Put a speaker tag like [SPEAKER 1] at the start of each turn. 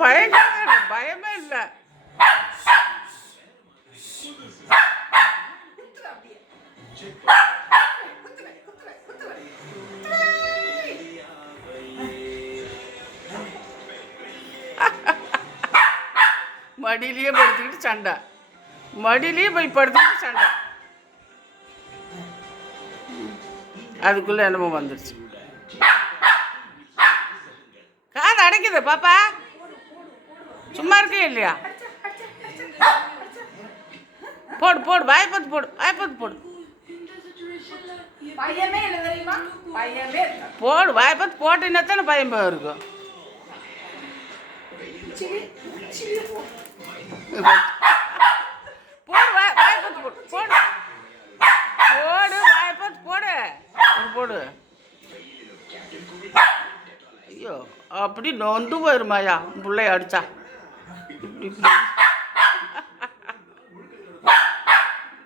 [SPEAKER 1] பயங்கர பயமே இல்லை. மடியிலேயே படுத்துக்கிட்டு சண்டை. மடியிலேயே போய் படுத்துக்கிட்டு சண்டை. அதுக்குள்ளே என்னமோ வந்துடுச்சு காது அடைக்குது பாப்பா. சும்மா இருக்கே இல்லையா? போடு போடு வாய்ப்பத்து போடு வாய்ப்பத்து போடு. போடு வாய்ப்பத்து போட்டீங்கன்னா தானே பயம் இருக்கும்
[SPEAKER 2] சிலி சிலி போ
[SPEAKER 1] போடு வாய் வாய்ப்பத்து போடு போடு போடு வாய்ப்பத்து போடு போடு, ஐயோ அப்படி நொந்து போயிருமாயா பிள்ளைய அடிச்சா. இப்படி.